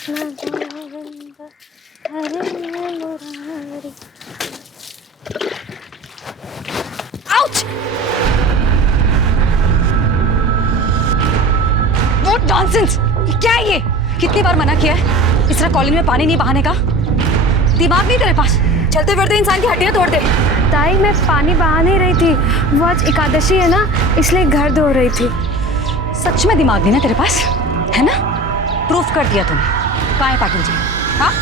Ouch! What nonsense! क्या है ये? कितनी बार मना किया है इस तरह कॉलेज में पानी नहीं बहाने का? दिमाग नहीं तेरे पास? चलते फिरते इंसान की हड्डियां तोड़ दे। ताई मैं पानी बहा नहीं रही थी, वो आज एकादशी है ना, इसलिए घर धो रही थी। सच में दिमाग नहीं ना तेरे पास, है ना? प्रूफ कर दिया तूने। कहाँ है पाटिल जी? हाँ,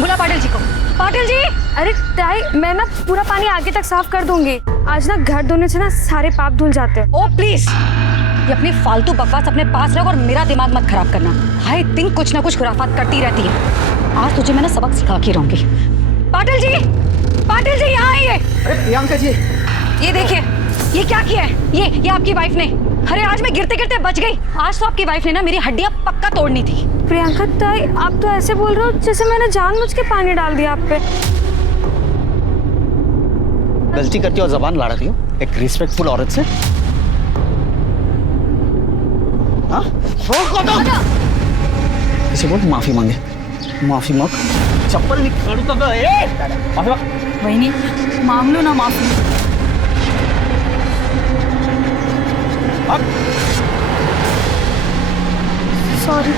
बुला पाटिल जी को। पाटिल जी! अरे ताई, मैं ना पूरा पानी आगे तक साफ कर दूंगी। आज ना घर धोने से ना सारे पाप धुल जाते हैं। ओ प्लीज, ये अपनी फालतू बकवास अपने पास रख और मेरा दिमाग मत खराब करना। हाय दिन कुछ ना कुछ खुराफात करती रहती है। आज तुझे मैं ना सबक सिखा के रहूंगी। पाटिल जी! पाटिल जी यहाँ आइए। अरे प्रियंका जी, ये देखिए, ये क्या किया है? ये आपकी वाइफ ने। अरे आज मैं गिरते गिरते बच गई। आज तो आपकी वाइफ ने ना मेरी हड्डियां पक्का तोड़नी थी। प्रियंका ताई, आप तो ऐसे बोल रहे हो जैसे मैंने जानबूझ के पानी डाल दिया आप पे। गलती करती हो और जबान लड़ाती हो एक रिस्पेक्टफुल औरत से। हाँ? इसे बोल माफी मांगे। माफी मांग। चप्पल निकालू तो माफी मांग। वही मांग लो ना माफी। सॉरी।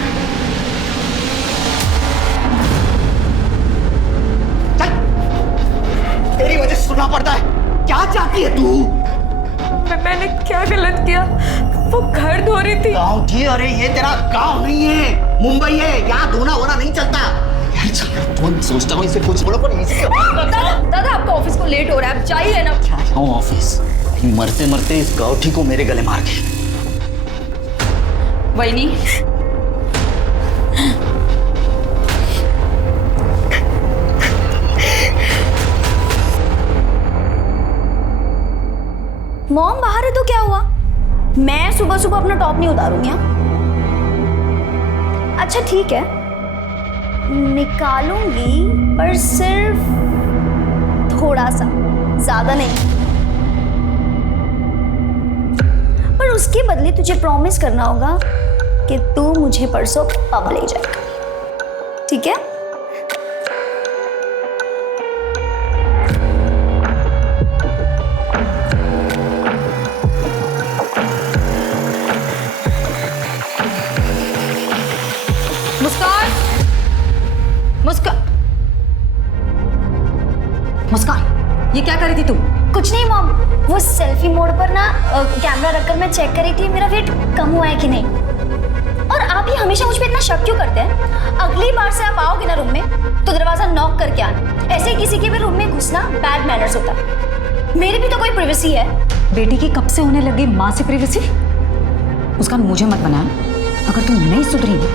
तेरी वजह से सुनना पड़ता है। क्या चाहती है तू? मैंने क्या गलत किया? वो घर धो रही थी। गाँव थी? अरे ये तेरा गाँव नहीं है, मुंबई है। यहाँ धोना होना नहीं चलता। यार तुम सोचता हूँ इसे कुछ बोलो पर दादा आपका ऑफिस को लेट हो रहा है, आप जाइए ना। क्या ऑफिस? मरते मरते इस गाँठी को मेरे गले मार के। वही मॉम बाहर है तो क्या हुआ? मैं सुबह सुबह अपना टॉप नहीं उतारूंगी। अच्छा ठीक है, निकालूंगी पर सिर्फ थोड़ा सा, ज्यादा नहीं। पर उसके बदले तुझे प्रॉमिस करना होगा कि तू मुझे परसों पब ले जाएगा, ठीक है? मुस्कान! मुस्कान! मुस्कान, ये क्या कर रही थी तू? कुछ नहीं मॉम, वो सेल्फी मोड पर ना कैमरा रखकर मैं चेक कर रही थी मेरा वेट कम हुआ है कि नहीं। और आप ही हमेशा मुझ पे इतना शक क्यों करते हैं? अगली बार से आप आओगे ना रूम में तो दरवाजा नॉक करके आना। ऐसे ही किसी के भी रूम में घुसना बैड मैनर्स होता है। मेरी भी तो कोई प्राइवेसी है। बेटी की कब से होने लगी माँ से प्राइवेसी? मुस्कान मुझे मत बना। अगर तू नहीं सुधरी ना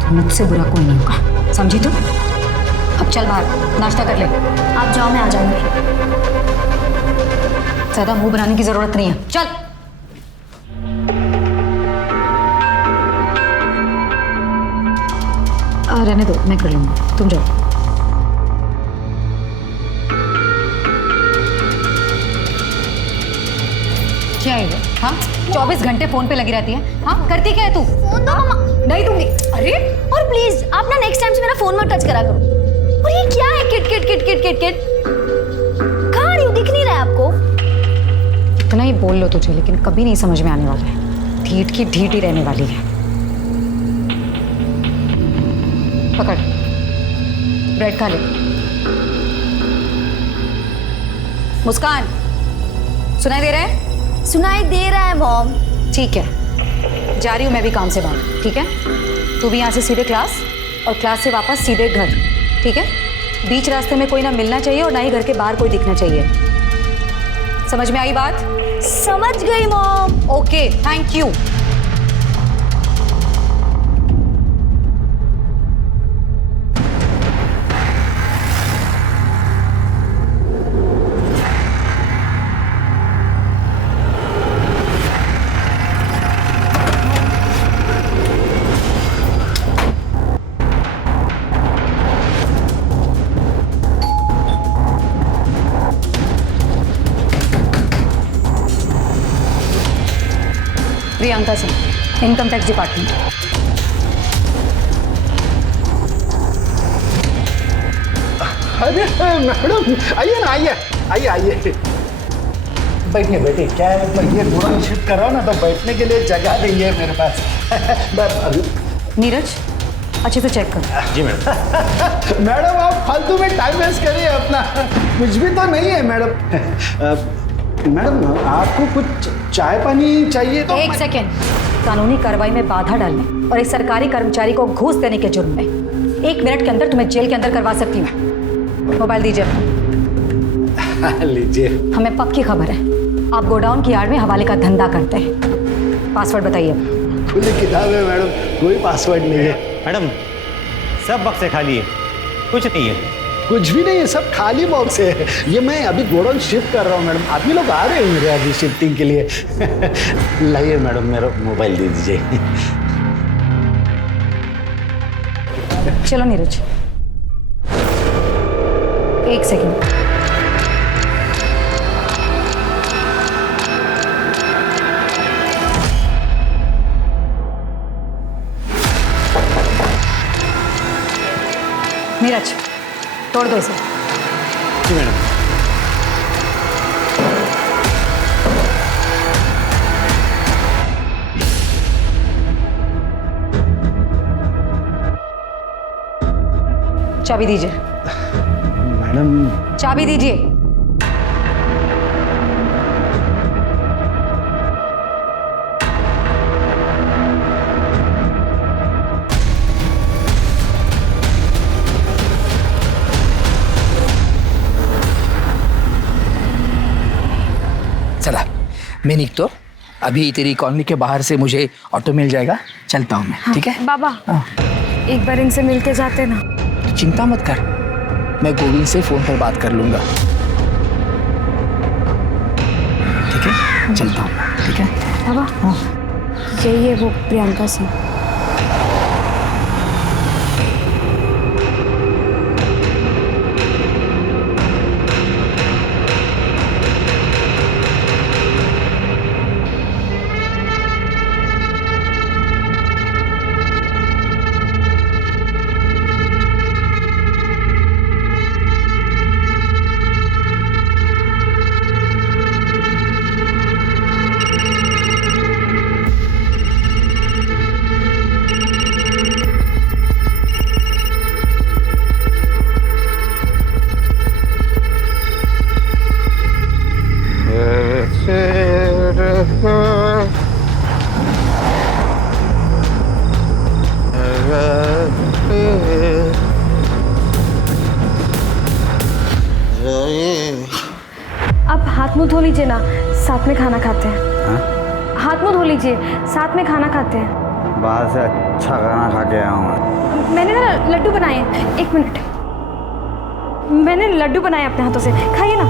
तो मुझसे बुरा कोई नहीं होगा, समझी तू? अब चल बाहर नाश्ता कर ले। आप जाओ, मैं आ जाऊंगी। ज्यादा मुंह बनाने की जरूरत नहीं है, चल। रहने दो, मैं कर लूंगी, तुम जाओ। क्या है ये? हाँ, 24 घंटे फोन पे लगी रहती है। हाँ, करती क्या है तू? फोन दो मम्मा। नहीं दूंगी। अरे और प्लीज आप ना नेक्स्ट टाइम से मेरा फोन मत टच करा करो। और ये क्या है? Kit kit kit kit kit kit. कहाँ रही हूँ? दिख नहीं रहा है आपको? इतना ही बोल लो तुझे, लेकिन कभी नहीं समझ में आने वाला है। ढीठ की ढीठ ही रहने वाली है। पकड़, ब्रेड खा ले। मुस्कान, सुनाई दे रहा है? सुनाई दे रहा है मॉम। ठीक है, जा रही हूँ मैं भी काम से बाहर, ठीक है? तू भी यहाँ से सीधे क्लास और क्लास से वापस सीधे घर, ठीक है? बीच रास्ते में कोई ना मिलना चाहिए और ना ही घर के बाहर कोई दिखना चाहिए। समझ में आई बात? समझ गई mom. Okay, thank you. Priyanka Singh, income tax department. अरे मैडम आइए ना, आइए आइए आइए, बैठिए बैठिए। क्या है, मैं ये गोडाउन शिफ्ट कर रहा हूँ ना, तो बैठने के लिए जगह नहीं है मेरे पास। बस अभी नीरज अच्छे से चेक कर। जी मैडम। मैडम आप फालतू में टाइम वेस्ट करिए अपना, कुछ भी तो नहीं है मैडम। मैडम आपको कुछ चाय पानी चाहिए तो? एक सेकेंड, कानूनी कार्रवाई में बाधा डालने और एक सरकारी कर्मचारी को घूस देने के जुर्म में 1 मिनट के अंदर तुम्हें जेल के अंदर करवा सकती हूँ। मोबाइल दीजिए अपना। लीजिए। हमें पक्की खबर है आप गोडाउन की आड़ में हवाले का धंधा करते हैं। पासवर्ड बताइए। खुली किताब है मैडम, कोई पासवर्ड नहीं है। मैडम सब बक्से खाली है, कुछ नहीं है। कुछ भी नहीं है, सब खाली बॉक्स है। ये मैं अभी गोडाउन शिफ्ट कर रहा हूँ मैडम, आप ही लोग आ रहे हैं मेरे अभी शिफ्टिंग के लिए। लाइए मैडम, मेरा मोबाइल दे दीजिए। चलो नीरज, 1 सेकेंड। नीरज तोड़ दो इसे। जी मैडम। चाबी दीजिए। मैडम चाबी दीजिए। चला मैं निकतो, अभी तेरी कॉलोनी के बाहर से मुझे ऑटो मिल जाएगा, चलता हूँ मैं। ठीक है बाबा, एक बार इनसे मिलके जाते ना। तो चिंता मत कर, मैं गोविंद से फोन पर बात कर लूंगा। ठीक है चलता हूँ। ठीक है बाबा, यही है वो प्रियंका सिंह। अब हाथ मुंह धो लीजिए ना, साथ में खाना खाते हैं। हाथ मुंह धो लीजिए, साथ में खाना खाते हैं। बाहर से अच्छा खाना खा के आया हूँ। मैंने ना लड्डू बनाए हैं, 1 मिनट। मैंने लड्डू बनाए अपने हाथों से, खाइए ना।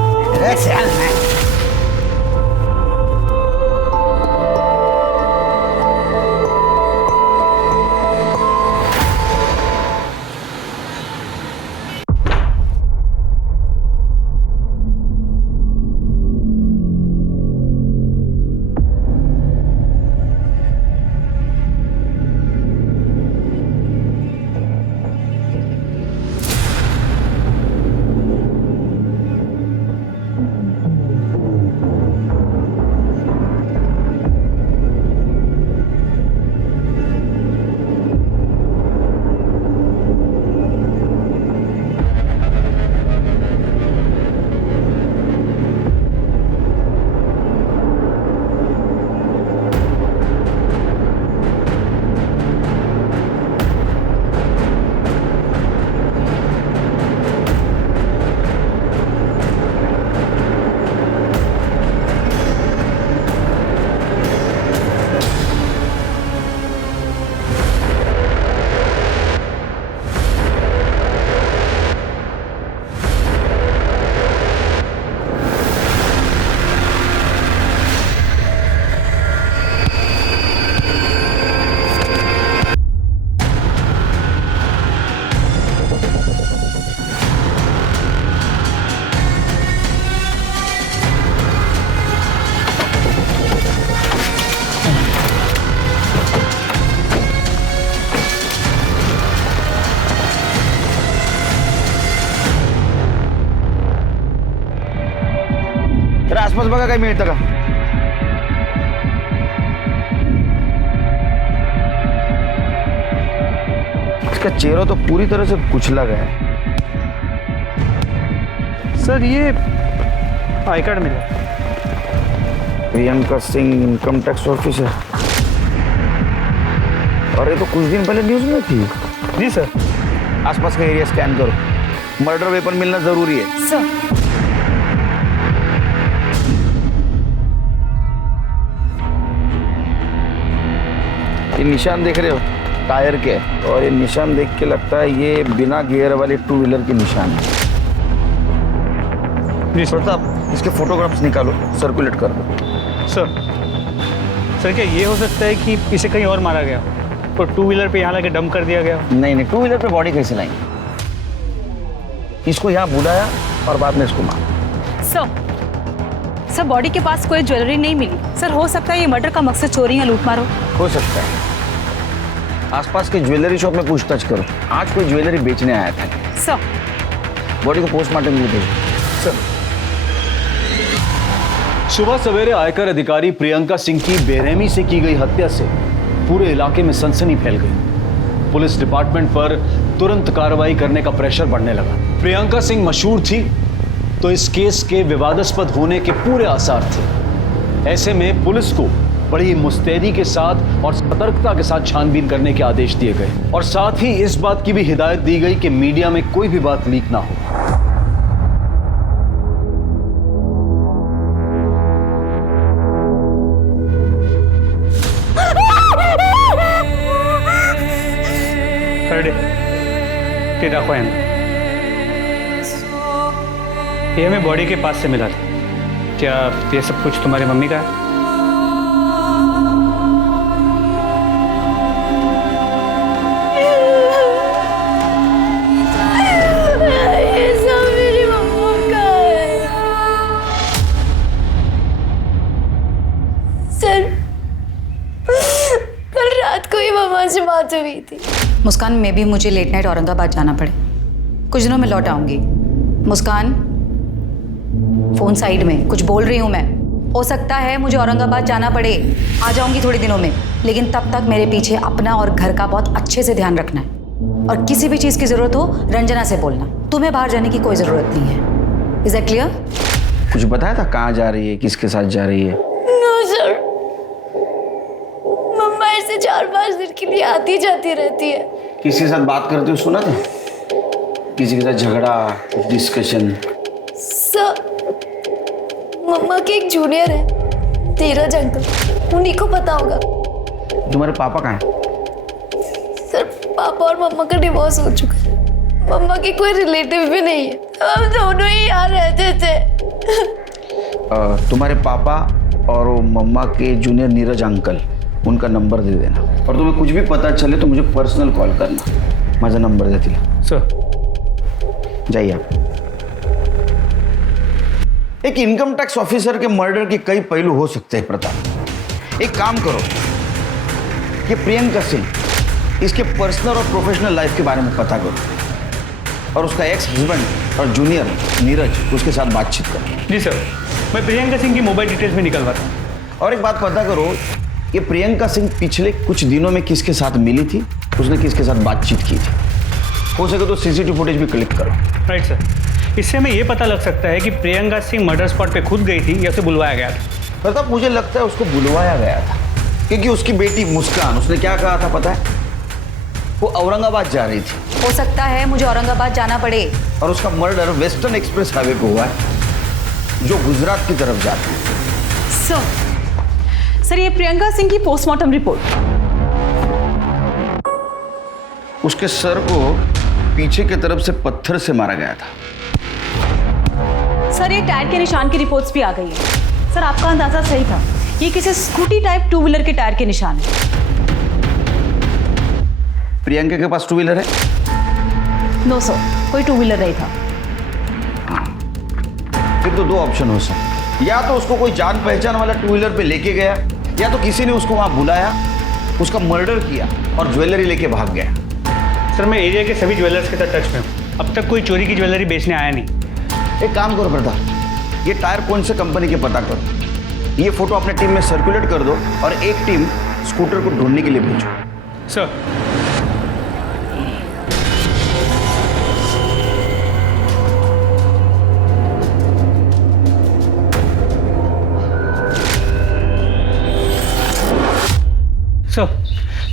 आसपास बघा काही मिळतं का? इसका चेहरा तो पूरी तरह से कुचला गया है। सर ये आई कार्ड मिला। Priyanka Singh income tax officer. और ये तो कुछ दिन पहले न्यूज में थी। जी सर। आसपास का एरिया स्कैन करो, मर्डर वेपन मिलना जरूरी है। सर ये निशान देख रहे हो टायर के, और ये निशान देख के लगता है ये बिना गियर वाले 2 व्हीलर के निशान है। जी सर। प्रताप, इसके फोटोग्राफ्स निकालो, सर्कुलेट कर दो। सर क्या ये हो सकता है कि इसे कहीं और मारा गया और 2 व्हीलर पे यहाँ लाके डंप कर दिया गया? नहीं, 2 व्हीलर पे बॉडी कैसे लाएंगे? इसको यहाँ बुलाया और बाद में इसको मारा। सर बॉडी के पास कोई ज्वेलरी नहीं मिली। सर हो सकता है ये मर्डर का मकसद चोरी या लूटमार हो सकता है। आसपास के ज्वेलरी शॉप में पूछताछ करो, आज कोई ज्वेलरी बेचने आया था। सर बॉडी को पोस्टमार्टम के लिए भेजो। सुबह सवेरे आयकर अधिकारी प्रियंका सिंह की बेरहमी से की गई हत्या से पूरे इलाके में सनसनी फैल गई। पुलिस डिपार्टमेंट पर तुरंत कार्रवाई करने का प्रेशर बढ़ने लगा। प्रियंका सिंह मशहूर थी तो इस केस के विवादास्पद होने के पूरे आसार थे। ऐसे में पुलिस को बड़ी मुस्तैदी के साथ और सतर्कता के साथ छानबीन करने के आदेश दिए गए और साथ ही इस बात की भी हिदायत दी गई कि मीडिया में कोई भी बात लीक ना हो। ये देखो ये हमें बॉडी के पास से मिला था। क्या ये सब कुछ तुम्हारी मम्मी का है? ये सब मेरी मम्मा का है। सर कल रात को ही मम्मा से बात हुई थी। मुस्कान, में भी मुझे लेट नाइट औरंगाबाद जाना पड़े, कुछ दिनों में लौट आऊंगी। मुस्कान, फोन साइड में, कुछ बोल रही हूँ मैं। हो सकता है मुझे औरंगाबाद जाना पड़े, आ जाऊंगी थोड़े दिनों में, लेकिन तब तक मेरे पीछे अपना और घर का बहुत अच्छे से ध्यान रखना है। और किसी भी चीज़ की ज़रूरत हो रंजना से बोलना। तुम्हें बाहर जाने की कोई ज़रूरत नहीं है। Is that clear? कुछ बताया था कहाँ जा रही है, किसके साथ जा रही है? नो सर, मम्मा ऐसे 4-5 दिन के लिए आती जाती रहती है। किसी के साथ बात करते हुए सुना था? किसी के साथ झगड़ा, कुछ डिस्कशन? सर मम्मा के एक जूनियर है, धीरज अंकल, उन्हीं को पता होगा। तुम्हारे पापा कहाँ हैं? सर पापा और मम्मा का डिवोर्स हो चुका है। मम्मा के कोई रिलेटिव भी नहीं है, हम दोनों ही यहाँ रहते थे। तुम्हारे पापा और वो मम्मा के जूनियर नीरज अंकल, उनका नंबर दे देना, और तुम्हें कुछ भी पता चले तो मुझे पर्सनल कॉल करना। माझा नंबर देती सर। जाइए आप। एक इनकम टैक्स ऑफिसर के मर्डर के कई पहलू हो सकते हैं प्रताप। एक काम करो, ये प्रियंका सिंह, इसके पर्सनल और प्रोफेशनल लाइफ के बारे में पता करो, और उसका एक्स हस्बैंड और जूनियर नीरज, उसके साथ बातचीत करो। जी सर, मैं प्रियंका सिंह की मोबाइल डिटेल्स में निकलवाता हूँ। और एक बात पता करो, ये प्रियंका सिंह पिछले कुछ दिनों में किसके साथ मिली थी, उसने किसके साथ बातचीत की थी। हो सके तो सीसीटीवी फुटेज भी क्लिक करो। राइट सर, इससे हमें ये पता लग सकता है कि प्रियंका सिंह मर्डर स्पॉट पे खुद गई थी या उसे बुलवाया गया था। प्रताप, मुझे लगता है उसको बुलवाया गया था, क्योंकि उसकी बेटी मुस्कान, उसने क्या कहा था पता है? वो औरंगाबाद जा रही थी। हो सकता है मुझे औरंगाबाद जाना पड़े। और उसका मर्डर वेस्टर्न एक्सप्रेस हाईवे पे हुआ है, जो गुजरात की तरफ जाता है। सर ये प्रियंका सिंह की पोस्टमार्टम रिपोर्ट। उसके सर को पीछे की तरफ से पत्थर से मारा गया था। सर ये टायर के निशान की रिपोर्ट्स भी आ गई है। सर आपका अंदाजा सही था, ये किसी स्कूटी टाइप 2 व्हीलर के टायर के निशान है। प्रियंका के पास 2 व्हीलर है? नो सर, कोई 2 व्हीलर नहीं था। फिर तो 2 ऑप्शन हो सकते, या तो उसको कोई जान पहचान वाला 2 व्हीलर पे लेके गया, या तो किसी ने उसको वहां बुलाया, उसका मर्डर किया और ज्वेलरी लेके भाग गया। सर मैं एरिया के सभी ज्वेलर्स के साथ टच में हूँ, अब तक कोई चोरी की ज्वेलरी बेचने आया नहीं। एक काम करो प्रताप, ये टायर कौन से कंपनी के पता करो। ये फोटो अपने टीम में सर्कुलेट कर दो और एक टीम स्कूटर को ढूंढने के लिए भेजो। सर सर,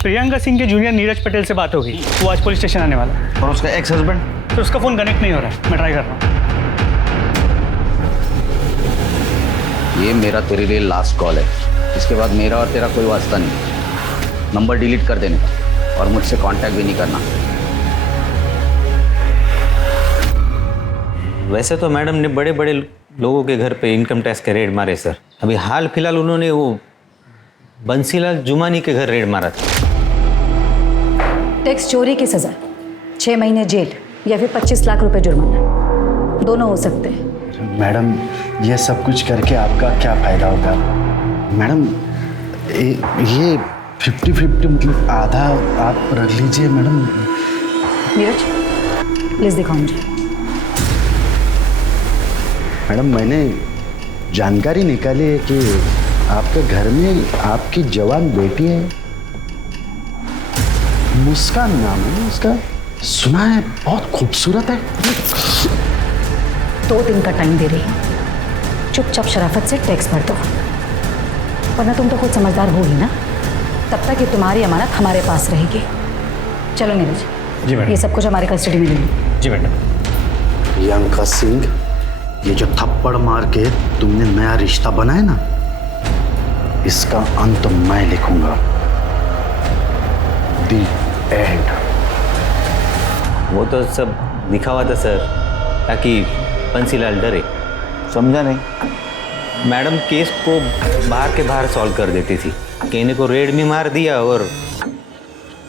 प्रियंका सिंह के जूनियर नीरज पटेल से बात होगी, वो आज पुलिस स्टेशन आने वाला है। और उसका एक्स हस्बैंड? तो उसका फ़ोन कनेक्ट नहीं हो रहा है, मैं ट्राई कर रहा हूँ। ये मेरा तेरे लिए लास्ट कॉल है, इसके बाद मेरा और तेरा कोई वास्ता नहीं। नंबर डिलीट कर देने का और मुझसे कांटेक्ट भी नहीं करना। वैसे तो मैडम ने बड़े बड़े लोगों के घर पे इनकम टैक्स के रेड मारे सर। अभी हाल फिलहाल उन्होंने वो बंसीलाल जुमानी के घर रेड मारा था। टैक्स चोरी की सजा 6 महीने जेल या फिर 25 लाख रुपए जुर्माना, दोनों हो सकते हैं। मैडम ये सब कुछ करके आपका क्या फायदा होगा? मैडम ये 50-50 मतलब आधा आप रख लीजिए मैडम। नीरज प्लीज दिखाओ मुझे। मैडम मैंने जानकारी निकाली है कि आपके घर में आपकी जवान बेटी है, मुस्कान नाम है उसका, सुना है बहुत खूबसूरत है। 2 दिन का टाइम दे रही हूँ, चुपचाप शराफत से टैक्स भर दो, वरना तुम तो खुद समझदार हो ही ना। तब तक ये तुम्हारी अमानत हमारे पास रहेगी। चलो नीरज, जी मैडम। ये सब कुछ हमारे कस्टडी में ले लो। जी मैडम। प्रियंका सिंह, ये जो थप्पड़ मार के तुमने नया रिश्ता बनाया ना, इसका अंत मैं लिखूंगा। दी एंड। वो तो सब दिखावा था सर, ताकि बंसीलाल डरे। समझा नहीं? मैडम केस को बाहर के बाहर सॉल्व कर देती थी, कहने को रेड भी मार दिया और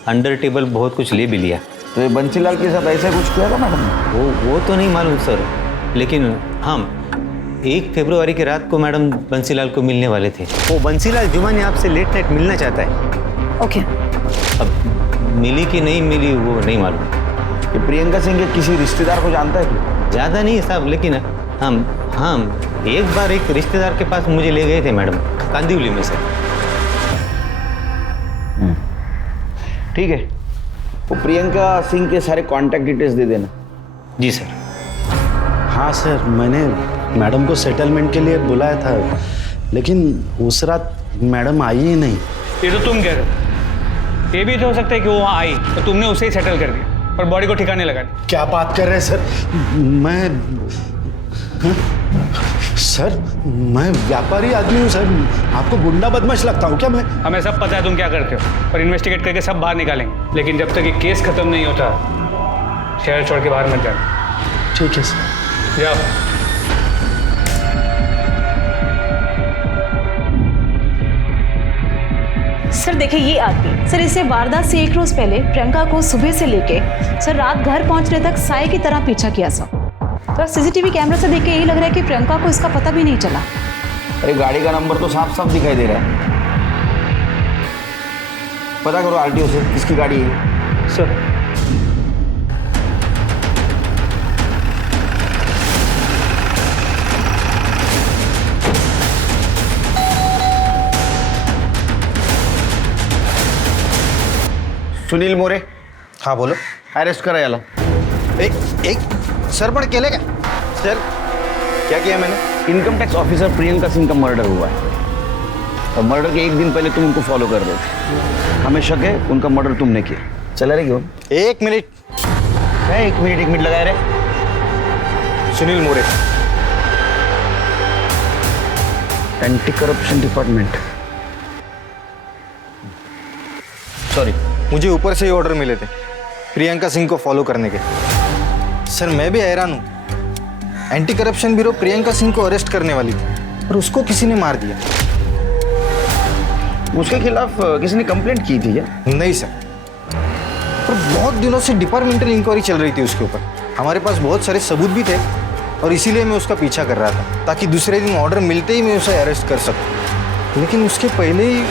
अंडर टेबल बहुत कुछ ले भी लिया। तो ये बंसीलाल के साथ ऐसा कुछ किया था मैडम ने? वो तो नहीं मालूम सर, लेकिन हम 1 फरवरी की रात को मैडम बंसीलाल को मिलने वाले थे। वो बंसीलाल जुमानी आपसे लेट नाइट मिलना चाहता है। ओके। अब मिली कि नहीं मिली वो नहीं मालूम। ये प्रियंका सिंह के किसी रिश्तेदार को जानता है क्या? ज़्यादा नहीं साहब, लेकिन हम एक बार एक रिश्तेदार के पास मुझे ले गए थे मैडम, कांदिवली में से। ठीक है, वो प्रियंका सिंह के सारे कांटेक्ट डिटेल्स दे देना। जी सर। हाँ सर, मैंने मैडम को सेटलमेंट के लिए बुलाया था, लेकिन उस रात मैडम आई ही नहीं। ये तो तुम कह रहे हो, ये भी तो हो सकता है कि वो वहाँ आई तो तुमने उसे ही सेटल कर दिया और बॉडी को ठिकाने लगा दिया। क्या बात कर रहे हैं सर? सर मैं व्यापारी आदमी हूँ सर, आपको गुंडा बदमाश लगता हूँ क्या मैं? हमें सब पता है तुम क्या करते हो, और इन्वेस्टिगेट करके सब बाहर निकालेंगे, लेकिन जब तक ये केस खत्म नहीं होता शहर छोड़ के बाहर मत जाना। ठीक है सर। जाओ। सर देखिए ये आदमी, सर इसे वारदात से 1 रोज पहले प्रियंका को सुबह से लेके सर रात घर पहुंचने तक साए की तरह पीछा किया सर। तो सीसीटीवी कैमरा से देख के यही लग रहा है कि प्रियंका को इसका पता भी नहीं चला। अरे गाड़ी का नंबर तो साफ साफ दिखाई दे रहा है। पता करो आरटीओ से किसकी गाड़ी है। सर सुनील मोरे। हाँ बोलो। अरेस्ट करा याला। एक सर पण केले क्या? सर क्या किया मैंने? Income tax officer Priyanka Singh का मर्डर हुआ है और मर्डर के 1 दिन पहले तुम उनको फॉलो कर रहे थे। हमें शक है उनका मर्डर तुमने किया। चला रहे क्यों? 1 मिनट। क्या 1 मिनट लगाए रहे? सुनील मोरे, एंटी करप्शन डिपार्टमेंट। सॉरी, मुझे ऊपर से ही ऑर्डर मिले थे प्रियंका सिंह को फॉलो करने के। सर मैं भी हैरान हूँ, anti corruption bureau Priyanka Singh को अरेस्ट करने वाली थी और उसको किसी ने मार दिया। उसके खिलाफ किसी ने कंप्लेंट की थी क्या? नहीं सर, पर बहुत दिनों से डिपार्टमेंटल इंक्वायरी चल रही थी उसके ऊपर। हमारे पास बहुत सारे सबूत भी थे और इसीलिए मैं उसका पीछा कर रहा था, ताकि दूसरे दिन ऑर्डर मिलते ही मैं उसे अरेस्ट कर सकूं। लेकिन उसके पहले ही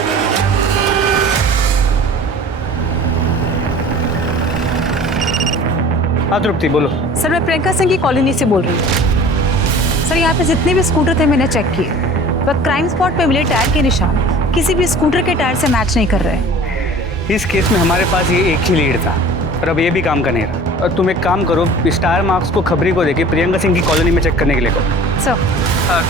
हाँ तृप्ति बोलो। सर मैं प्रियंका सिंह की कॉलोनी से बोल रही हूँ। सर यहाँ पे जितने भी स्कूटर थे मैंने चेक किए, पर क्राइम स्पॉट पे मिले टायर के निशान किसी भी स्कूटर के टायर से मैच नहीं कर रहे। इस केस में हमारे पास ये एक ही लीड था, पर अब ये भी काम का नहीं रहा। और तुम एक काम करो, इस टायर मार्क्स को खबरी को देके प्रियंका सिंह की कॉलोनी में चेक करने के लिए करो। सर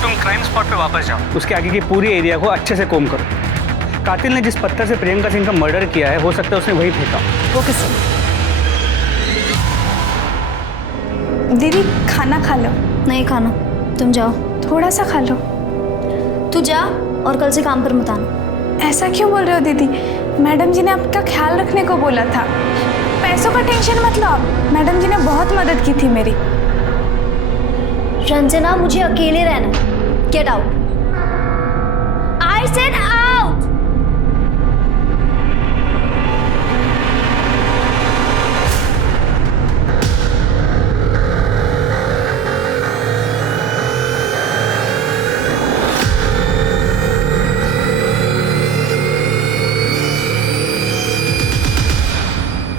तुम क्राइम स्पॉट पे वापस जाओ, उसके आगे की पूरी एरिया को अच्छे से कोम करो। कातिल ने जिस पत्थर से प्रियंका सिंह का मर्डर किया है, हो सकता है उसने वही फेंका। Okay sir. दीदी खाना खा लो। नहीं खाना, तुम जाओ। थोड़ा सा खा लो। तू जा और कल से काम पर मत आना। ऐसा क्यों बोल रहे हो दीदी? मैडम जी ने आपका ख्याल रखने को बोला था। पैसों का टेंशन मत लो आप, मैडम जी ने बहुत मदद की थी मेरी। रंजना, मुझे अकेले रहना। Get out. I said out.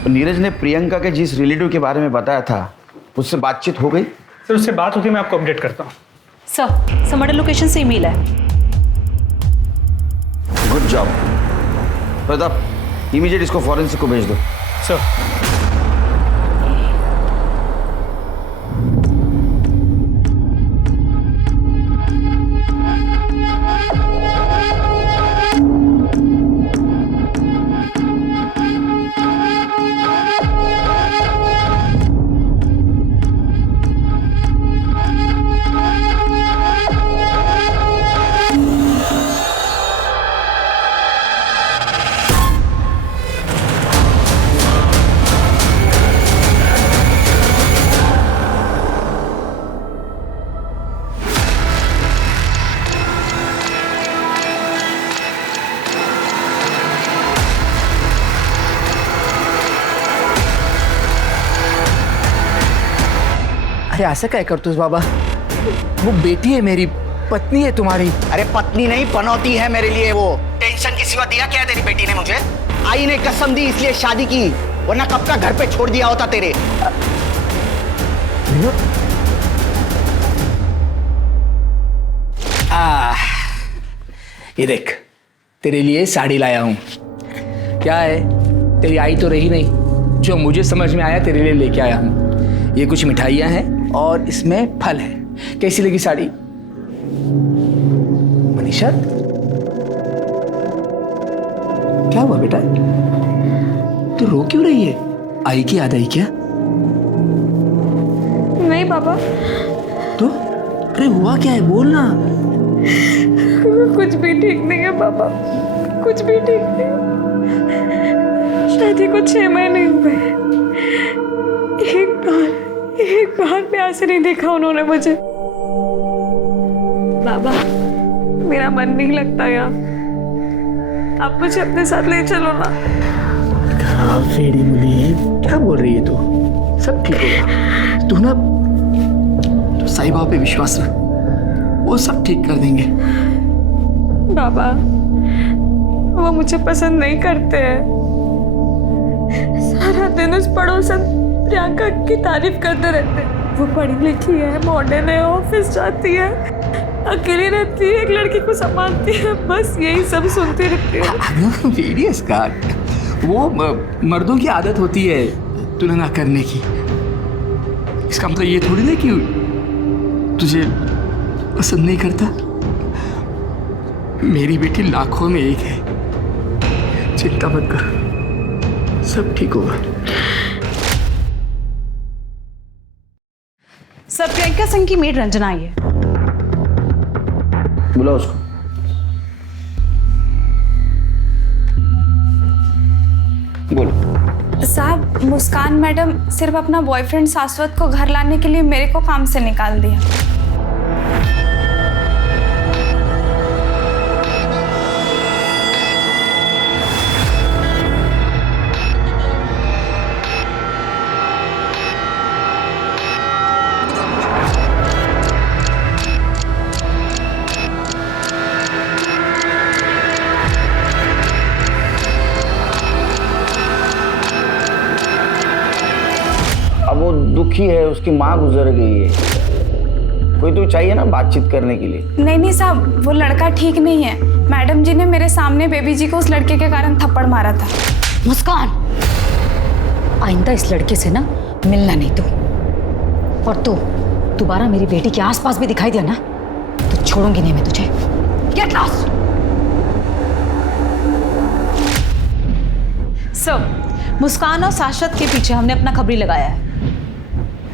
Neeraj ने प्रियंका के जिस रिलेटिव के बारे में बताया था, उससे बातचीत हो गई? सर उससे बात होती, मैं आपको अपडेट करता हूँ। सर मर्डर लोकेशन से ईमेल है। गुड जॉब प्रताप, इमीडिएट इसको फॉरेंसिक को भेज दो। सर अरे ऐसा क्या करतूस बाबा, वो बेटी है मेरी, पत्नी है तुम्हारी। अरे पत्नी नहीं, पनौती है मेरे लिए वो। टेंशन के सिवा दिया क्या है तेरी बेटी ने मुझे? आई ने कसम दी इसलिए शादी की, वरना कब का घर पे छोड़ दिया होता तेरे। ये देख, तेरे लिए साड़ी लाया हूं। क्या है, तेरी आई तो रही नहीं, जो मुझे समझ में आया तेरे लिए लेके आया हूं। ये कुछ मिठाइयां हैं और इसमें फल है। कैसी लगी साड़ी मनीषा? क्या हुआ बेटा, तू रो क्यों रही है? आई की याद आई क्या? नहीं पापा। तो अरे हुआ क्या है, बोल ना। कुछ भी ठीक नहीं है पापा, कुछ भी ठीक नहीं। शादी को 6 महीने हुए, एक बार प्यार से नहीं देखा उन्होंने मुझे। बाबा मेरा मन नहीं लगता यहाँ, आप मुझे अपने साथ ले चलो ना। फेड़ी मुली, क्या बोल रही है तू? सब ठीक होगा, तू ना तो साईं बाबा पे विश्वास रख, वो सब ठीक कर देंगे। बाबा वो मुझे पसंद नहीं करते हैं, सारा दिन उस पड़ोसन प्रियंका की तारीफ करते रहते हैं। वो पढ़ी लिखी है, मॉडर्न है, ऑफिस जाती है, अकेली रहती है, एक लड़की को संभालती है, बस यही सब सुनती रहती है। वो मर्दों की आदत होती है तुलना करने की। इसका मतलब ये थोड़ी ना कि तुझे पसंद नहीं करता। मेरी बेटी लाखों में एक है, चिंता मत कर, सब ठीक होगा। सर प्रियंका सिंह की मेड रंजना आई है। बुलाओ उसको। बोलो। साहब, मुस्कान मैडम सिर्फ अपना बॉयफ्रेंड शाश्वत को घर लाने के लिए मेरे को काम से निकाल दिया। अब वो दुखी है, उसकी माँ गुजर गई है। कोई तो चाहिए ना बातचीत करने के लिए। नहीं साहब, वो लड़का ठीक नहीं है। मैडम जी ने मेरे सामने बेबी जी को उस लड़के के कारण थप्पड़ मारा था। मुस्कान, आइंदा इस लड़के से ना मिलना नहीं तू। और तू दोबारा मेरी बेटी के आसपास भी दिखाई दिया ना तो छोड़ूंगी नहीं मैं तुझे। Get lost. सर, मुस्कान और शाश्वत के पीछे हमने अपना खबरी लगाया है।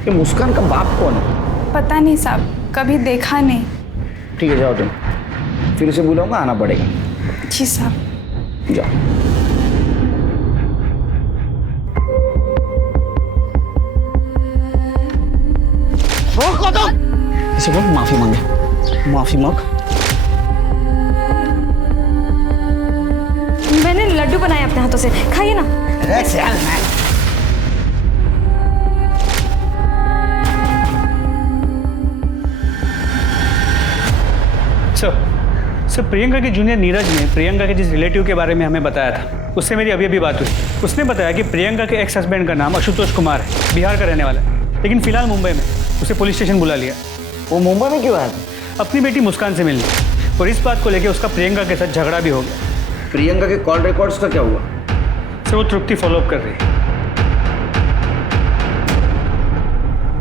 ये मुस्कान का बाप कौन है? पता नहीं साहब, कभी देखा नहीं। ठीक है जाओ तुम, फिर से बुलाऊंगा, आना पड़ेगा। जी साहब। जाओ। इसे बोल माफी मांगे, माफी मांग। मैंने लड्डू बनाए अपने हाथों से, खाइए ना। सर प्रियंका के जूनियर नीरज ने प्रियंका के जिस रिलेटिव के बारे में हमें बताया था, उससे मेरी अभी बात हुई। उसने बताया कि प्रियंका के एक्स हस्बैंड का नाम आशुतोष कुमार है, बिहार का रहने वाला है, लेकिन फिलहाल मुंबई में। उसे पुलिस स्टेशन बुला लिया। वो मुंबई में क्यों आया था? अपनी बेटी मुस्कान से मिलने, और इस बात को लेकर उसका प्रियंका के साथ झगड़ा भी हो गया। प्रियंका के कॉल रिकॉर्ड्स का क्या हुआ? सर वो तृप्ति फॉलोअप कर रही है।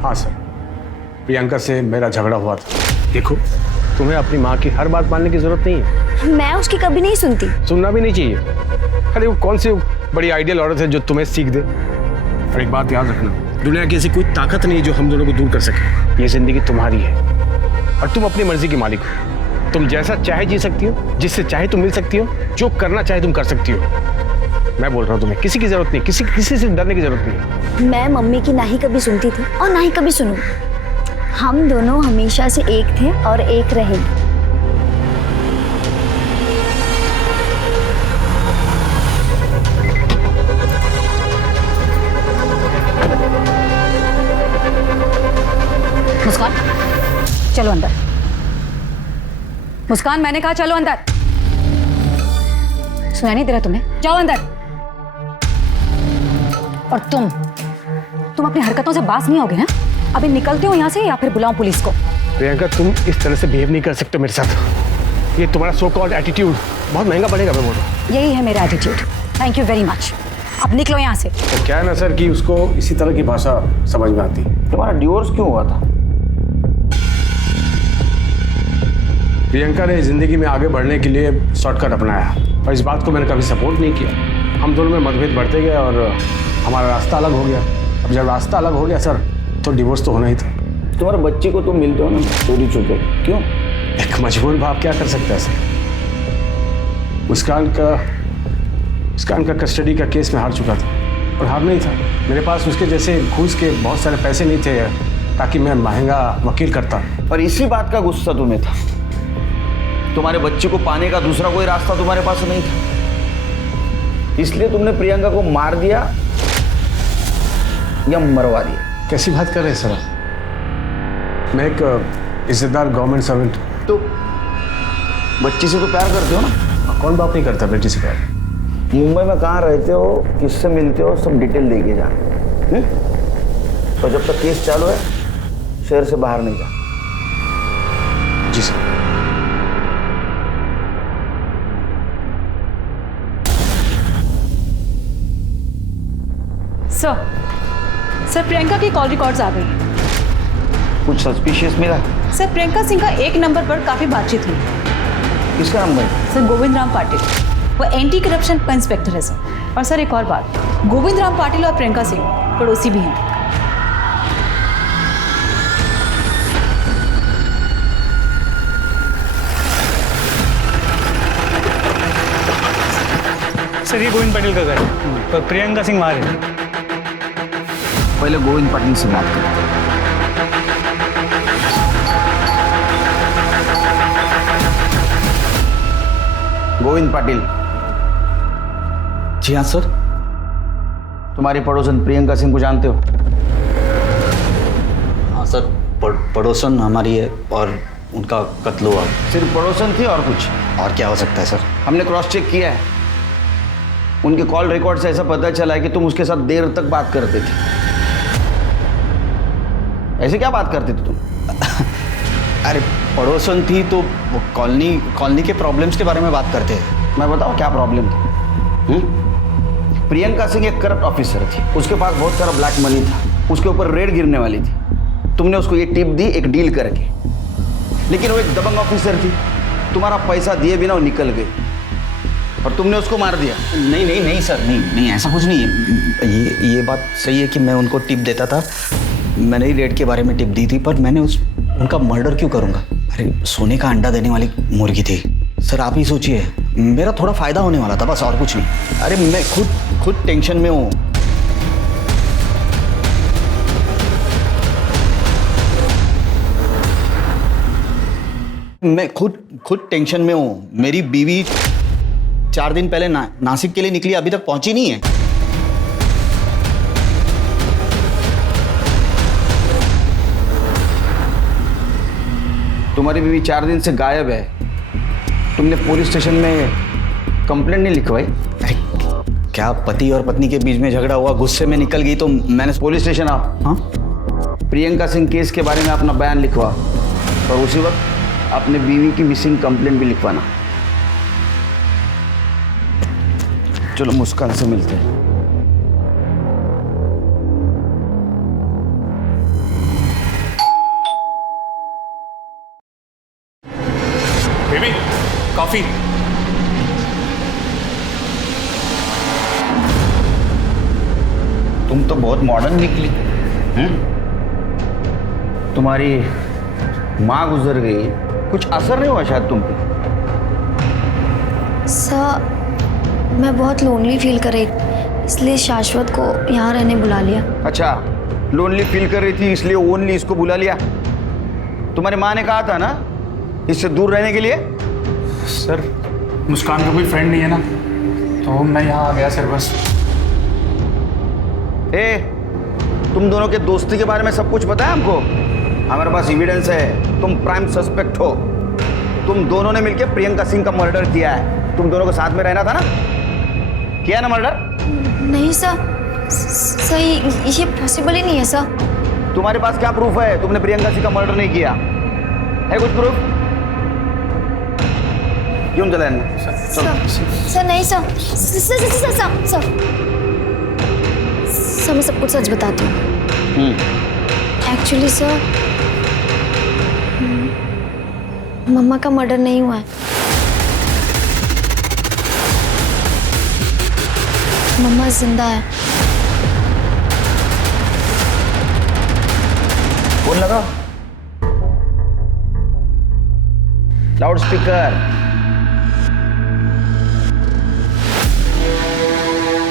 हाँ सर, प्रियंका से मेरा झगड़ा हुआ था। देखो, तुम्हें अपनी माँ की हर बात मानने की जरूरत नहीं है। मैं उसकी कभी नहीं सुनती। सुनना भी नहीं चाहिए। अरे वो कौन सी बड़ी आइडियल औरत है जो तुम्हें सीख दे। और एक बात याद रखना, दुनिया की ऐसी कोई ताकत नहीं है जो हम दोनों को दूर कर सके। ये जिंदगी तुम्हारी है और तुम अपनी मर्जी की मालिक हो। तुम जैसा चाहे जी सकती हो, जिससे चाहे तुम मिल सकती हो, जो करना चाहे तुम कर सकती हो। मैं बोल रहा हूँ, तुम्हें किसी की जरूरत नहीं, किसी से डरने की जरूरत नहीं। मैं मम्मी की ना ही कभी सुनती थी और ना ही कभी सुनूं। हम दोनों हमेशा से एक थे और एक रहेंगे। मुस्कान, चलो अंदर। मुस्कान, मैंने कहा चलो अंदर। सुनाई नहीं दे रहा तुम्हें? जाओ अंदर। और तुम अपनी हरकतों से बाज नहीं होगे ना? अभी निकलते हो यहाँ से या फिर बुलाऊं पुलिस को? प्रियंका, तुम इस तरह से बिहेव नहीं कर सकते मेरे साथ। ये तुम्हारा सो कॉल्ड एटीट्यूड बहुत महंगा पड़ेगा। मैं बोल रहा हूँ, यही है मेरा attitude. Thank you very much. अब निकलो यहाँ से। तो क्या है ना सर कि उसको इसी तरह की भाषा समझ में आती। तुम्हारा डिवोर्स क्यों हुआ था? प्रियंका ने जिंदगी में आगे बढ़ने के लिए शॉर्टकट अपनाया और इस बात को मैंने कभी सपोर्ट नहीं किया। हम दोनों में मतभेद बढ़ते गए और हमारा रास्ता अलग हो गया। अब जब रास्ता अलग हो गया सर, तो डिवोर्स तो होना ही था। तुम्हारे बच्चे को तुम मिलते हो ना चोरी छुपे, क्यों? एक मजबूर बाप क्या कर सकता है सर? मुस्कान का कस्टडी का केस में हार चुका था और हार नहीं था। मेरे पास उसके जैसे घूस के बहुत सारे पैसे नहीं थे ताकि मैं महंगा वकील करता। और इसी बात का गुस्सा तुम्हें था। तुम्हारे बच्चे को पाने का दूसरा कोई रास्ता तुम्हारे पास नहीं था, इसलिए तुमने प्रियंका को मार दिया या मरवा दिया। कैसी बात कर रहे हैं सर आप? मैं एक इज्जतदार गवर्नमेंट सर्वेंट। तो बच्ची से तो प्यार करते हो ना? कौन बाप नहीं करता बेटी से प्यार? मुंबई में कहाँ रहते हो, किससे मिलते हो, सब डिटेल देके जा। तो जब तक केस चालू है शहर से बाहर नहीं जा। जी सर। सर प्रियंका की कॉल रिकॉर्ड्स आ गई। कुछ सस्पिशियस मिला? सर प्रियंका सिंह का एक नंबर पर काफी बातचीत हुई। किसका नंबर? सर गोविंद राम पाटिल, वो एंटी करप्शन का इंस्पेक्टर है सर। और सर एक और बात, गोविंद राम पाटिल और प्रियंका सिंह पड़ोसी भी हैं। सर ये गोविंद पाटिल का घर है और प्रियंका सिंह वहाँ रहती है। पहले गोविंद पाटिल से बात करें। गोविंद पाटिल। जी हाँ सर। तुम्हारी पड़ोसन प्रियंका सिंह को जानते हो? हाँ सर, पड़ोसन हमारी है और उनका कत्ल हुआ। सिर्फ पड़ोसन थी और कुछ? और क्या हो सकता है सर? हमने क्रॉस चेक किया है, उनके कॉल रिकॉर्ड से ऐसा पता चला है कि तुम उसके साथ देर तक बात करते थे। ऐसे क्या बात करते थे तुम? अरे पड़ोसन थी तो वो कॉलोनी के प्रॉब्लम्स के बारे में बात करते हैं। मैं बताऊँ क्या प्रॉब्लम था? प्रियंका सिंह एक करप्ट ऑफिसर थी, उसके पास बहुत सारा ब्लैक मनी था, उसके ऊपर रेड गिरने वाली थी। तुमने उसको ये टिप दी एक डील करके, लेकिन वो एक दबंग ऑफिसर थी, तुम्हारा पैसा दिए बिना वो निकल गई और तुमने उसको मार दिया। नहीं सर, नहीं ऐसा कुछ नहीं है। ये बात सही है कि मैं उनको टिप देता था, मैंने ही रेड के बारे में टिप दी थी, पर मैंने उनका मर्डर क्यों करूँगा? अरे सोने का अंडा देने वाली मुर्गी थी सर, आप ही सोचिए, मेरा थोड़ा फायदा होने वाला था बस, और कुछ नहीं। अरे मैं खुद टेंशन में हूँ। मैं खुद टेंशन में हूँ। मेरी बीवी 4 दिन पहले नासिक के लिए निकली, अभी तक पहुंची नहीं है। तुम्हारी बीवी 4 दिन से गायब है, तुमने पुलिस स्टेशन में कंप्लेंट नहीं लिखवाई? अरे क्या पति और पत्नी के बीच में झगड़ा हुआ, गुस्से में निकल गई तो मैंने पुलिस स्टेशन आओ। हाँ प्रियंका सिंह केस के बारे में अपना बयान लिखवा और उसी वक्त अपने बीवी की मिसिंग कंप्लेंट भी लिखवाना। चलो मुस्कान से मिलते हैं। Baby coffee. तुम तो बहुत मॉडर्न निकली हैं? तुम्हारी माँ गुजर गई, कुछ असर नहीं हुआ शायद तुम पे? सर मैं बहुत लोनली फील कर रही, इसलिए शाश्वत को यहाँ रहने बुला लिया। अच्छा, लोनली फील कर रही थी इसलिए ओनली इसको बुला लिया? तुम्हारी माँ ने कहा था ना इससे दूर रहने के लिए? सर मुस्कान का कोई फ्रेंड नहीं है ना, तो मैं यहाँ आ गया सर बस। तुम दोनों के दोस्ती के बारे में सब कुछ पता है हमको, हमारे पास एविडेंस है, तुम प्राइम सस्पेक्ट हो। तुम दोनों ने मिलकर प्रियंका सिंह का मर्डर किया है, तुम दोनों को साथ में रहना था ना, किया ना मर्डर? नहीं सर, ये पॉसिबल ही नहीं है सर। तुम्हारे पास क्या प्रूफ है तुमने प्रियंका सिंह का मर्डर नहीं किया है? कुछ प्रूफ? क्यों चला सर नहीं सर मैं सब कुछ सच बताती हूँ। एक्चुअली सर मम्मा का मर्डर नहीं हुआ है, मम्मा जिंदा है। फोन लगाओ, लाउड स्पीकर।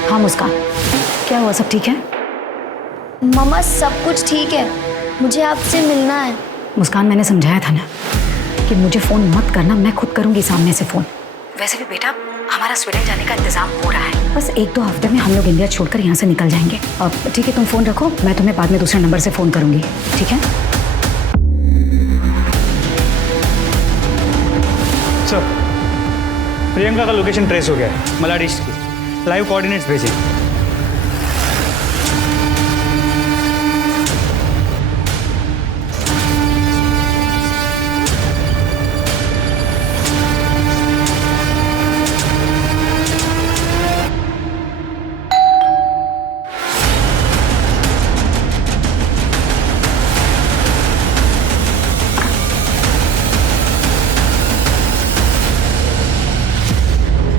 हाँ मुस्कान, क्या हुआ, सब ठीक है? मम्मा सब कुछ ठीक है, मुझे आपसे मिलना है। मुस्कान मैंने समझाया था ना कि मुझे फ़ोन मत करना, मैं खुद करूंगी सामने से फ़ोन। वैसे भी बेटा हमारा स्वीडन जाने का इंतजाम हो रहा है, बस 1-2 हफ्ते में हम लोग इंडिया छोड़कर यहाँ से निकल जाएंगे। अब ठीक है, तुम फ़ोन रखो, मैं तुम्हें बाद में दूसरे नंबर से फ़ोन करूंगी, ठीक है? सर प्रियंका का लोकेशन ट्रेस हो गया है, मलाड ईस्ट की। लाइव कोऑर्डिनेट्स भेजें।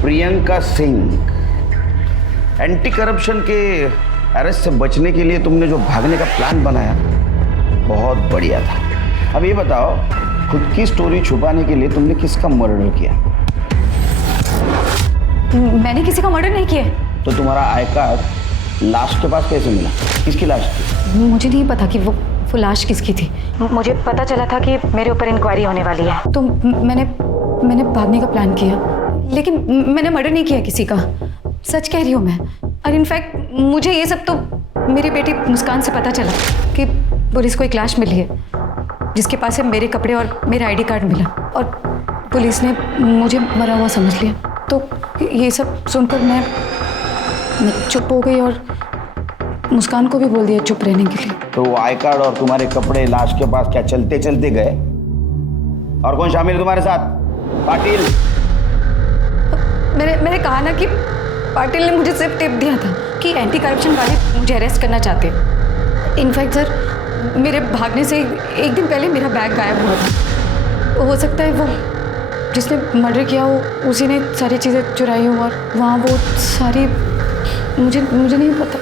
प्रियंका सिंह, एंटी करप्शन के अरेस्ट से बचने के लिए तुमने जो भागने का प्लान बनाया बहुत बढ़िया था। अब ये बताओ, खुद की स्टोरी छुपाने के लिए तुमने किसका मर्डर किया? मैंने किसी का मर्डर नहीं किया। तो तुम्हारा आई कार्ड लाश के पास कैसे मिला? किसकी लाश थी? मुझे नहीं पता कि वो लाश किसकी थी। मुझे पता चला था कि मेरे ऊपर इंक्वायरी होने वाली है, तो मैंने भागने का प्लान किया, लेकिन मैंने मर्डर नहीं किया किसी का, सच कह रही हूँ मैं। और इनफैक्ट मुझे ये सब तो मेरी बेटी मुस्कान से पता चला कि पुलिस को एक लाश मिली है जिसके पास से मेरे कपड़े और मेरा आईडी कार्ड मिला, और पुलिस ने मुझे मरा हुआ समझ लिया। तो ये सब सुनकर मैं चुप हो गई और मुस्कान को भी बोल दिया चुप रहने के लिए। तो वो आई कार्ड और तुम्हारे कपड़े लाश के पास क्या चलते चलते गए? और कौन शामिल है तुम्हारे साथ? पाटिल। मैंने कहा ना कि पाटिल ने मुझे सिर्फ टिप दिया था कि एंटी करप्शन वाले मुझे अरेस्ट करना चाहते हैं। इनफैक्ट सर, मेरे भागने से एक दिन पहले मेरा बैग गायब हुआ था। हो सकता है वो जिसने मर्डर किया हो उसी ने सारी चीज़ें चुराई हो, और वहाँ वो सारी मुझे नहीं पता।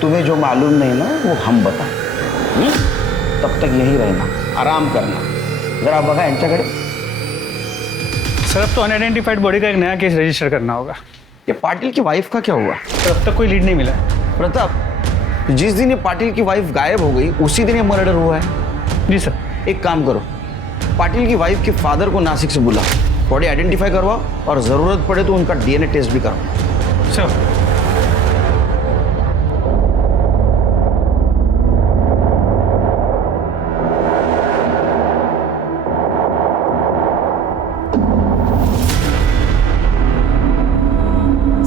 तुम्हें जो मालूम नहीं ना वो हम बताएं। तब तक यही रहना, आराम करना। जरा बघा यांच्याकडे। सर अब तो अनआइडेंटिफाइड बॉडी का एक नया केस रजिस्टर करना होगा। ये पाटिल की वाइफ का क्या हुआ? सर अब तक कोई लीड नहीं मिला। प्रताप, जिस दिन ये पाटिल की वाइफ गायब हो गई उसी दिन ये मर्डर हुआ है। जी सर। एक काम करो, पाटिल की वाइफ के फादर को नासिक से बुला, बॉडी आइडेंटिफाई करवाओ और जरूरत पड़े तो उनका डीएनए टेस्ट भी करो। सर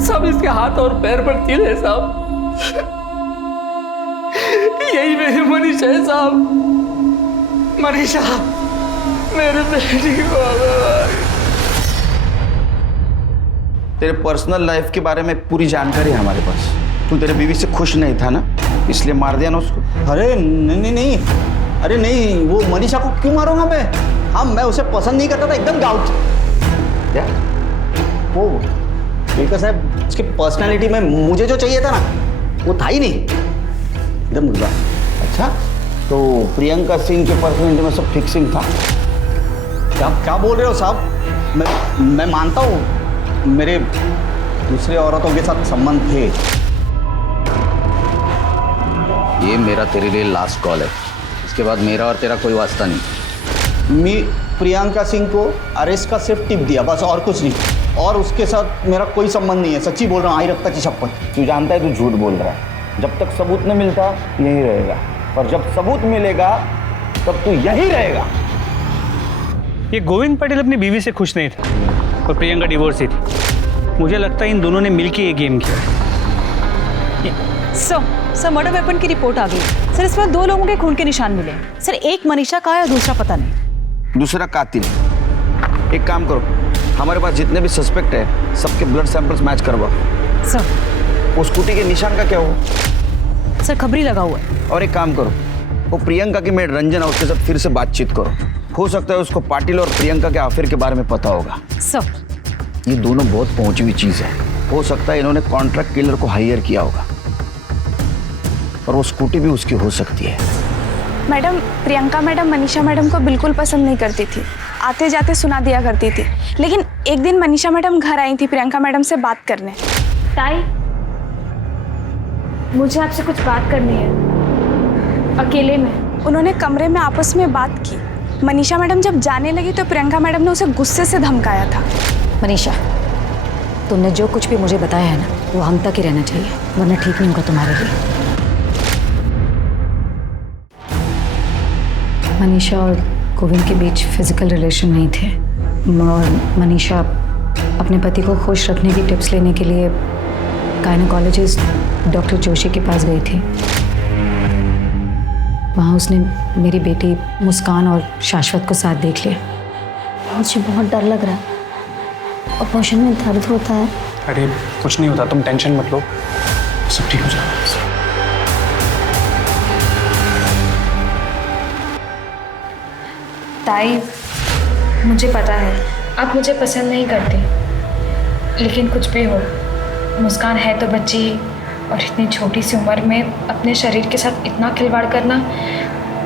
सब इसके हाथ और पैर पर तिल है साहब। यही मेरी मनीषा है साहब। मनीषा, मेरे बेटी को तेरे पर्सनल लाइफ के बारे में पूरी जानकारी है हमारे पास। तू तेरे बीवी से खुश नहीं था ना, इसलिए मार दिया ना उसको। अरे नहीं, अरे नहीं, वो मनीषा को क्यों मारूंगा मैं? हाँ, मैं उसे पसंद नहीं करता था, एकदम डाउट। क्या? वो बिल्कुल साहब, उसकी पर्सनालिटी में मुझे जो चाहिए था ना वो था ही नहीं, एकदम मुर्गा। अच्छा, तो प्रियंका सिंह के पर्सनालिटी में सब फिक्सिंग था? क्या बोल रहे हो साहब? मैं मानता हूँ मेरे दूसरे औरतों के साथ संबंध थे। ये मेरा तेरे लिए लास्ट कॉल है, इसके बाद मेरा और तेरा कोई वास्ता नहीं। मैं प्रियंका सिंह को अरेस्ट का सिर्फ टिप दिया, बस, और कुछ नहीं। और उसके साथ मेरा कोई संबंध नहीं है, सच्ची बोल रहा हूँ, आई रफ्ता की शपथ। तू जानता है तू झूठ बोल रहा है। जब तक सबूत नहीं मिलता यहीं रहेगा, और जब सबूत मिलेगा तब तू यहीं रहेगा। ये गोविंद पटेल अपनी बीवी से खुश नहीं था और प्रियंका डिवोर्स थी। मुझे लगता है इन दोनों ने मिलकर ये गेम किया। सर मर्डर वेपन की रिपोर्ट आ गई। सर इसमें 2 लोगों के खून के निशान मिले। सर एक मनीषा का है और दूसरा पता नहीं। दूसरा कातिल। एक काम करो, हमारे पास जितने भी सस्पेक्ट है सबके ब्लड सैंपल्स मैच करवाओ। सर वो स्कूटी के निशान का क्या हुआ? सर खबरी लगा हुआ है। और एक काम करो, वो प्रियंका की मेड रंजन और उसके साथ फिर से बातचीत करो। हो सकता है उसको पाटिल और प्रियंका के अफेयर के बारे में पता होगा। सर ये दोनों बहुत पहुंची हुई चीज है। हो सकता है इन्होंने कॉन्ट्रैक्ट किलर को हायर किया होगा, और वो स्कूटी भी उसकी हो सकती है। Madam, Priyanka madam Manisha madam को बिल्कुल पसंद नहीं करती थी, आते जाते सुना दिया करती थी। लेकिन एक दिन मनीषा मैडम घर आई थी प्रियंका मैडम से बात करने। ताई, मुझे आपसे कुछ बात करनी है, अकेले में। उन्होंने कमरे में आपस में बात की। मनीषा मैडम जब जाने लगी तो प्रियंका मैडम ने उसे गुस्से से धमकाया था। मनीषा, तुमने जो कुछ भी मुझे बताया है ना वो हम तक ही रहना चाहिए, वरना ठीक नहीं होगा तुम्हारे लिए। मनीषा और गोविंद के बीच फिजिकल रिलेशन नहीं थे, और मनीषा अपने पति को खुश रखने की टिप्स लेने के लिए गायनेकोलॉजिस्ट डॉक्टर जोशी के पास गई थी। वहाँ उसने मेरी बेटी मुस्कान और शाश्वत को साथ देख लिया। मुझे बहुत डर लग रहा है, ऑपरेशन में दर्द होता है। अरे कुछ नहीं होता, तुम टेंशन मत लो, सब ठीक हो जाएगा। ताई, मुझे पता है आप मुझे पसंद नहीं करते, लेकिन कुछ भी हो, मुस्कान है तो बच्ची ही, और इतनी छोटी सी उम्र में अपने शरीर के साथ इतना खिलवाड़ करना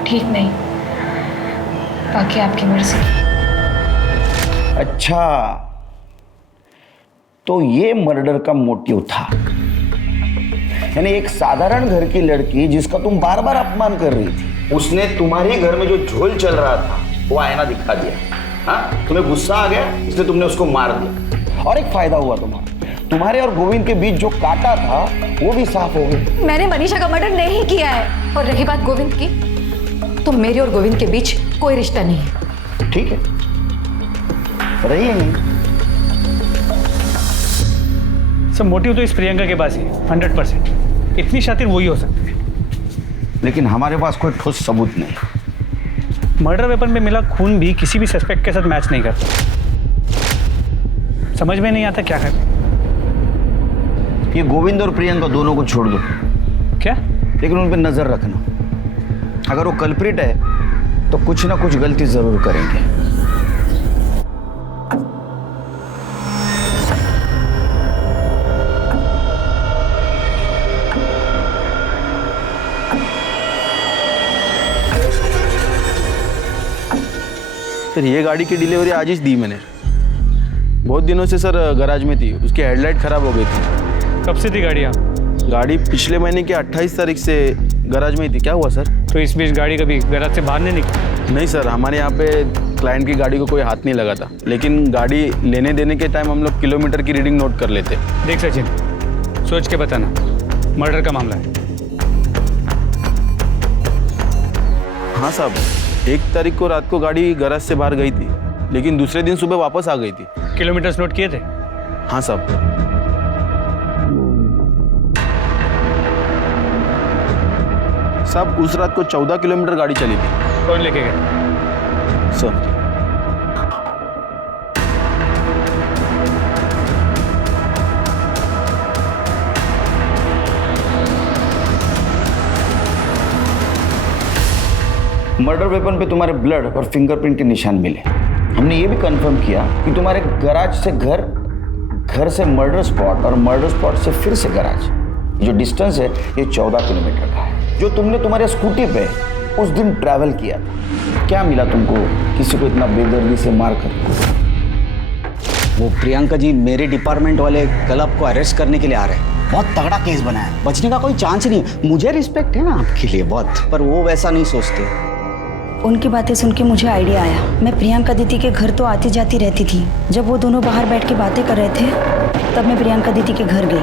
ठीक नहीं। बाकी आपकी मर्जी। अच्छा, तो ये मर्डर का मोटिव था। यानी एक साधारण घर की लड़की जिसका तुम बार बार अपमान कर रही थी, उसने तुम्हारे घर में जो झोल चल रहा था वो आईना दिखा दिया। हाँ, तुम्हें गुस्सा आ गया इसलिए तुमने उसको मार दिया, और एक फायदा हुआ तुम्हारे और गोविंद के बीच जो कांटा था वो भी साफ हो गया। मैंने मनीषा का मर्डर नहीं किया है, और रही बात गोविंद की, तो मेरे और गोविंद के बीच कोई रिश्ता नहीं है। ठीक है, रही है नहीं। सब मोटिव तो इस प्रियंका के पास ही 100%। इतनी शातिर वही हो सकती है। लेकिन हमारे पास कोई ठोस सबूत नहीं। मर्डर वेपन में मिला खून भी किसी भी सस्पेक्ट के साथ मैच नहीं करता। समझ में नहीं आता क्या करें। ये गोविंद और प्रियंका दोनों को छोड़ दो। क्या? लेकिन उन पर नजर रखना, अगर वो कल्प्रिट है तो कुछ ना कुछ गलती जरूर करेंगे। सर ये गाड़ी की डिलीवरी आज ही दी मैंने। बहुत दिनों से सर गैराज में थी, उसकी हेडलाइट खराब हो गई थी। कब से थी गाड़ी यहाँ? गाड़ी पिछले महीने की 28 तारीख से गैराज में ही थी। क्या हुआ सर? तो इस बीच गाड़ी कभी गैराज से बाहर नहीं निकली? नहीं सर, हमारे यहाँ पे क्लाइंट की गाड़ी को कोई हाथ नहीं लगा था, लेकिन गाड़ी लेने देने के टाइम हम लोग किलोमीटर की रीडिंग नोट कर लेते। देख सचिन, सोच के बताना, मर्डर का मामला है। हाँ साहब, 1 तारीख को रात को गाड़ी गैराज से बाहर गई थी, लेकिन दूसरे दिन सुबह वापस आ गई थी। किलोमीटर्स नोट किए थे? हाँ साहब। साहब उस रात को 14 किलोमीटर गाड़ी चली थी। कौन लेके गया? सर मर्डर वेपन पे तुम्हारे ब्लड और फिंगरप्रिंट के निशान मिले। हमने ये भी कंफर्म किया कि तुम्हारे गैराज से घर, घर से मर्डर स्पॉट और मर्डर स्पॉट से फिर से गैराज, जो डिस्टेंस है ये 14 किलोमीटर का है, जो तुमने तुम्हारे स्कूटी पे उस दिन ट्रैवल किया था। क्या मिला तुमको किसी को इतना बेदर्दी से मार कर? वो प्रियंका जी, मेरे डिपार्टमेंट वाले कल आपको अरेस्ट करने के लिए आ रहे हैं। बहुत तगड़ा केस बना है, बचने का कोई चांस ही नहीं। मुझे रिस्पेक्ट है ना आपके लिए बहुत, पर वो वैसा नहीं सोचते। उनकी बातें सुन के मुझे आइडिया आया। मैं प्रियंका दीदी के घर तो आती जाती रहती थी। जब वो दोनों बाहर बैठ के बातें कर रहे थे, तब मैं प्रियंका दीदी के घर गई।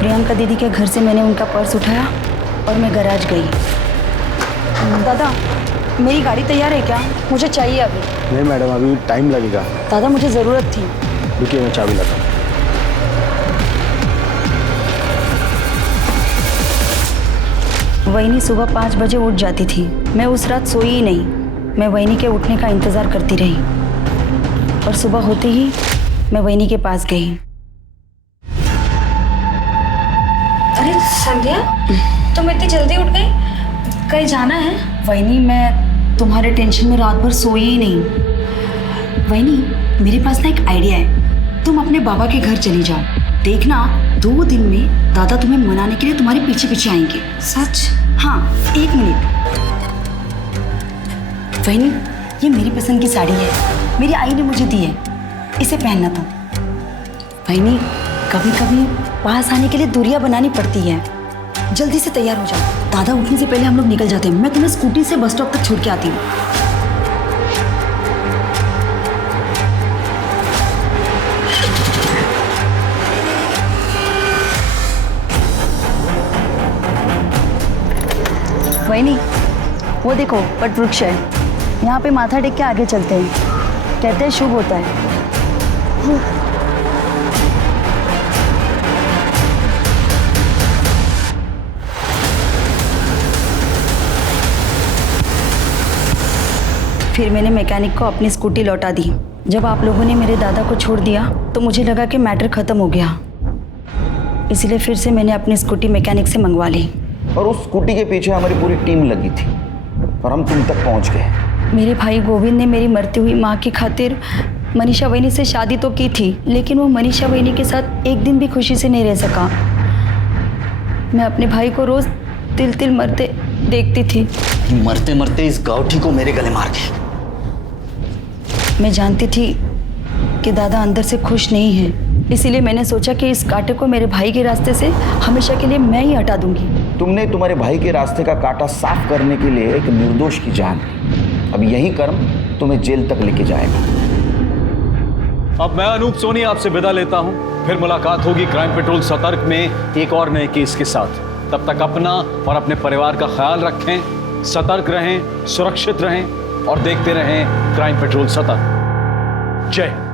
प्रियंका दीदी के घर से मैंने उनका पर्स उठाया और मैं गैराज गई। दादा, मेरी गाड़ी तैयार है क्या? मुझे चाहिए अभी। नहीं मैडम, अभी टाइम लगेगा। दादा, मुझे ज़रूरत थी। रुकिए, मैं चाबी लाता हूँ। वहीनी सुबह 5 बजे उठ जाती थी। मैं उस रात सोई ही नहीं। मैं वहीनी के उठने का इंतज़ार करती रही और सुबह होते ही मैं वहीनी के पास गई। अरे संध्या, तुम इतनी जल्दी उठ गई? कहीं जाना है? वहीनी, मैं तुम्हारे टेंशन में रात भर सोई ही नहीं। वहीनी, मेरे पास ना एक आइडिया है। तुम अपने बाबा के घर चली जाओ। देखना 2 दिन में दादा तुम्हें मनाने के लिए तुम्हारे पीछे पीछे आएंगे। सच? हाँ, 1 मिनट। वहीनी, ये मेरी पसंद की साड़ी है, मेरी आई ने मुझे दी है, इसे पहनना तुम। वहीनी, कभी कभी पास आने के लिए दूरियां बनानी पड़ती है। जल्दी से तैयार हो जाओ, दादा उठने से पहले हम लोग निकल जाते हैं। मैं तुम्हें स्कूटी से बस स्टॉप तक छोड़ के आती हूँ। वहीनी, वो देखो वट वृक्ष है, यहाँ पे माथा टेक के आगे चलते हैं। कहते हैं शुभ होता है। फिर मैंने मैकेनिक को अपनी स्कूटी लौटा दी। जब आप लोगों ने मेरे दादा को छोड़ दिया तो मुझे लगा कि मैटर ख़त्म हो गया, इसलिए फिर से मैंने अपनी स्कूटी मैकेनिक से मंगवा ली। और उस स्कूटी के पीछे हमारी पूरी टीम लगी थी और हम तुम तक पहुंच गए। मेरे भाई गोविंद ने मेरी मरती हुई माँ की खातिर मनीषा वहीनी से शादी तो की थी, लेकिन वो मनीषा वहीनी के साथ एक दिन भी खुशी से नहीं रह सका। मैं अपने भाई को रोज़ तिल तिल मरते देखती थी। मरते मरते इस गाउठी को मेरे गले मार दी। मैं जानती थी कि दादा अंदर से खुश नहीं है, इसीलिए मैंने सोचा कि इस कांटे को मेरे भाई के रास्ते से हमेशा के लिए मैं ही हटा दूंगी। तुमने तुम्हारे भाई के रास्ते का कांटा साफ करने के लिए एक निर्दोष की जान दी। अब यही कर्म तुम्हें जेल तक लेके जाएगा। अब मैं अनूप सोनी आपसे विदा लेता हूं। फिर मुलाकात होगी क्राइम पेट्रोल सतर्क में एक और नए केस के साथ। तब तक अपना और अपने परिवार का ख्याल रखें, सतर्क रहें, सुरक्षित रहें। और देखते रहें क्राइम पेट्रोल 17। जय